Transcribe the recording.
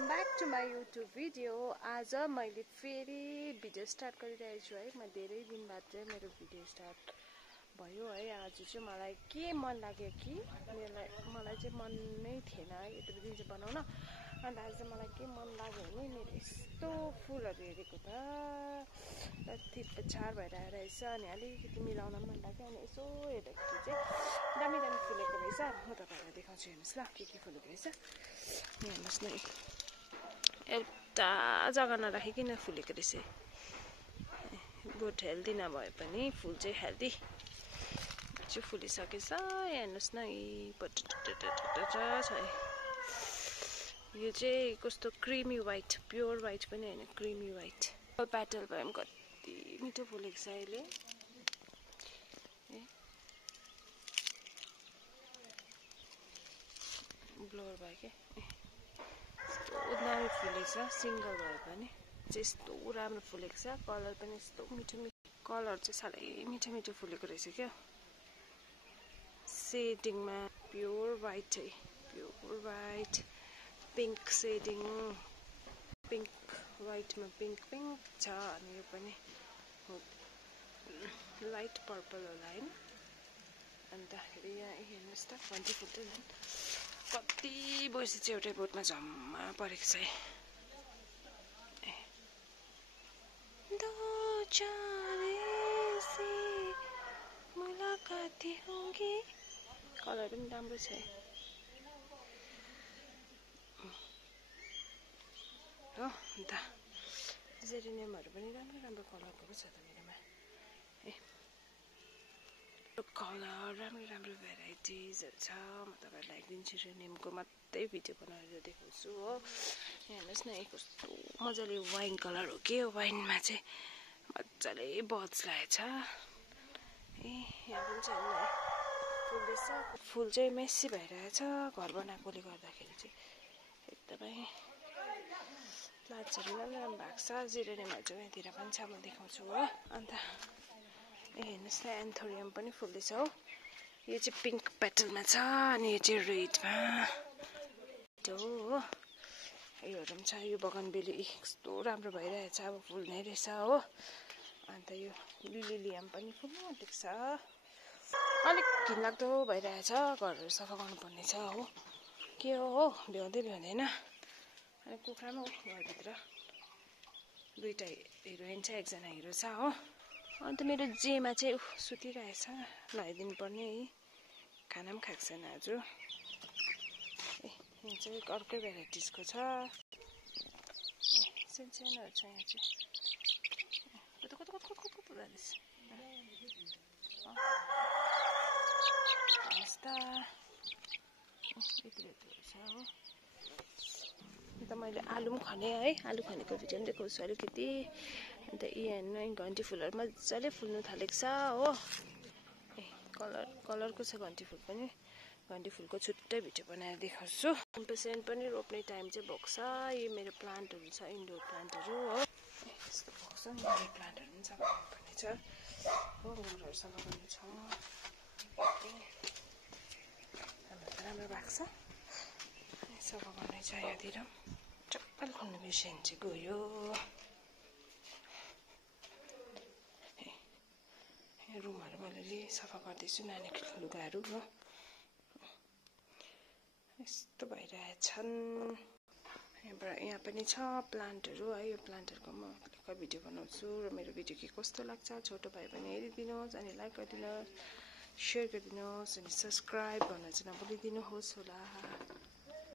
Welcome back to my YouTube video. आज मैले फेरि भिडियो स्टार्ट गरिरहेको छु है। म धेरै दिन बाद चाहिँ मेरो भिडियो स्टार्ट भयो है। आज चाहिँ मलाई के मन लाग्यो कि मलाई चाहिँ मन नै थिएन है यत्रो दिन चाहिँ बनाउन। अन्त आज चाहिँ मलाई के मन लाग्यो भने मेरो यस्तो फुलहरू हेरेको त कति पछार भइरहेको रहेछ। अनि अलिकति मिलाउन मन लाग्यो। अनि यसो हेर्दाखेरि चाहिँ दामी दामी फुलेको रहेछ। म तपाईँहरूलाई देखाउँछु, हेर्नुहोस् ल के फुलेको रहेछ। हेर्नुहोस् न, एउटा जग्गा नराखिकन फुलेको रहेछ। बोट हेल्दी नभए पनि फुल चाहिँ हेल्दी चाहिँ फुलिसकेछ। हेर्नुहोस् न, छ। यो चाहिँ कस्तो क्रिमी वाइट, प्योर वाइट पनि होइन, क्रिमी वाइट। पेटल भए पनि कति मिठो फुलेको छ अहिले। ब्लोर भयो क्या, यस्तो दामी फुलेको छ। सिङ्गल भए पनि चाहिँ यस्तो राम्रो फुलेको छ। कलर पनि यस्तो मिठो मिठो, कलर चाहिँ साह्रै मिठो मिठो फुलेको रहेछ क्या। सेडिङमा प्योर वाइट है, pure white, pink shading, pink वाइटमा पिङ्क पिङ्क छ। अनि यो पनि लाइट पर्पल होला होइन। अन्तखेरि यहाँ हेर्नुहोस् त, घन्टी फुल्दै झन् कति बसी चाहिँ एउटै बोटमा झम्मा परेको छ है। कलर पनि राम्रो छ है हो। अन्त जेरेनियमहरू पनि राम्रो राम्रो कलरको छ त मेरोमा है। कलर राम्रो राम्रो भेराइटिजहरू छ। म तपाईँहरूलाई एक दिन जेरेनियमको मात्रै भिडियो बनाएर देखाउँछु हो। हेर्नुहोस् न, कस्तो मजाले वाइन कलर हो कि। वाइनमा चाहिँ मजाले बज लागेको छ ए। यहाँ पनि छ फुल्दैछ। फुल चाहिँ मेसी भइरहेछ घर बनाएकोले गर्दाखेरि चाहिँ एकदमै। प्लान्ट्सहरू राम्रो राम्रो भएको छ। जेरेनियमहरू चाहिँ यहाँतिर पनि छ, म देखाउँछु हो। अन्त हेर्नुहोस् न, एन्थोरियम पनि फुल्दैछ हो। यो चाहिँ पिङ्क पेटलमा छ, अनि यो चाहिँ रेडमा हो। योहरू पनि छ। यो बगनबेली कस्तो राम्रो भइरहेछ, अब फुल्ने रहेछ हो। अन्त यो लिलियम पनि फुल्नु आँटेको छ। अलिक घिनलाग्दो भइरहेछ, घरहरू सफा गर्नुपर्ने छ हो। के हो भ्याउँदै भ्याउँदैन। अनि कुखुरामा घरभित्र दुईवटा हिरोइन छ, एकजना हिरो छ हो। अन्त मेरो जेमा चाहिँ सुतिरहेछ, नुहाइदिनु पर्ने है। खाना पनि खाएको छैन आज। यहाँ चाहिँ अर्कै भेराइटिजको छ। सानोहरू छ यहाँ चाहिँ। कता कता कता कता कता जाँदैछ यति रहेछ हो। अन्त मैले आलु पनि खने है। आलु खनेको भिडियो पनि देखाउँछु अलिकति। अन्त यहाँ घन्टी फुलहरू मजाले फुल्नु थालेको छ हो। कलरको छ घन्टी फुल पनि। घन्टी फुलको छुट्टै भिडियो बनाएर देखाउँछु। एम्पेसेन्ट पनि रोप्ने टाइम चाहिँ भएको छ। यो मेरो प्लान्टहरू छ, इन्डोर प्लान्टहरू हो। यस्तो भएको छ। इन्डोर प्लान्टहरू पनि सफा गर्नुपर्ने छ हो। घरहरू सफा गर्नु छ। राम्रो भएको छ, सफा गर्नै छ। यहाँतिर चप्पल खोल्नु बिर्सेन चाहिँ गयो। रुमहरू मैले सफा गर्दैछु, नानीको लुगाहरू हो। यस्तो भइरहेछन्। यहाँ पनि छ प्लान्टहरू है। यो प्लान्टहरूको म भिडियो बनाउँछु र मेरो भिडियो के कस्तो लाग्छ छोटो भए पनि हेरिदिनुहोस्। अनि लाइक गरिदिनुहोस्, सेयर गरिदिनुहोस्, अनि सब्सक्राइब गर्न चाहिँ नभुलिदिनुहोस् होला।